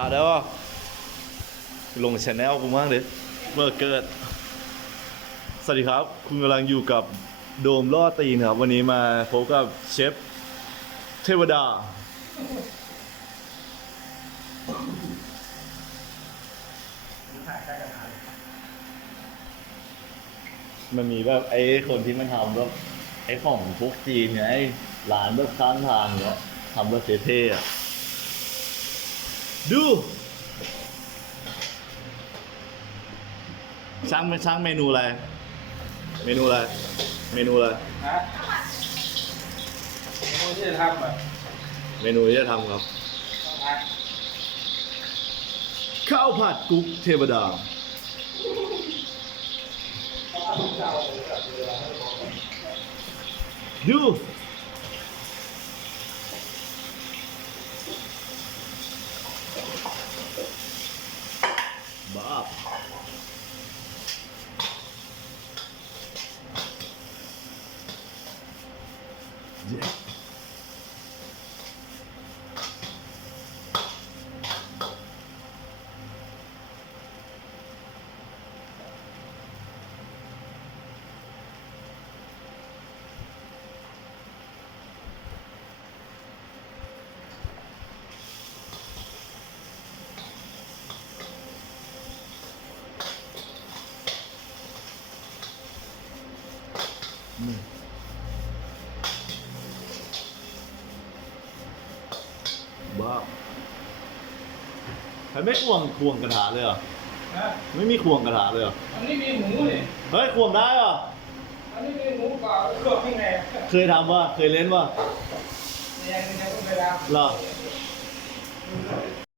อ่าได้ป่ะลงชแนลกูมากเลยเมื่อเกิด สวัสดีครับ คุณกำลังอยู่กับโดมล่อตีนครับ วันนี้มาพบกับเชฟเทวดา มันมีแบบไอ้คนที่มันทำแบบไอ้ของพวกจีนไงร้านแบบข้างทางเนี้ยทำแบบเท่ๆอะ ดูช่างเป็นช่างเมนูอะไร เมนูอะไร เมนูอะไร ฮะโอ้ยที่จะทำแบบเมนูที่จะทำครับต้องพักข้าวผัดกุ๊กเทวดา ดู บ้าบเย้บ้าบใครไม่ควงควงกระถาเลยเหรอ ฮะไม่มีควงกระถาเลยเหรอ อันนี้มีหมูนี่เฮ้ยควงได้เหรอ อันนี้มีหมูเปล่าแล้วก็ข้างในเคยทำว่า เคยเล่นว่าเนี่ยยังยังต้องไปรับเหรอ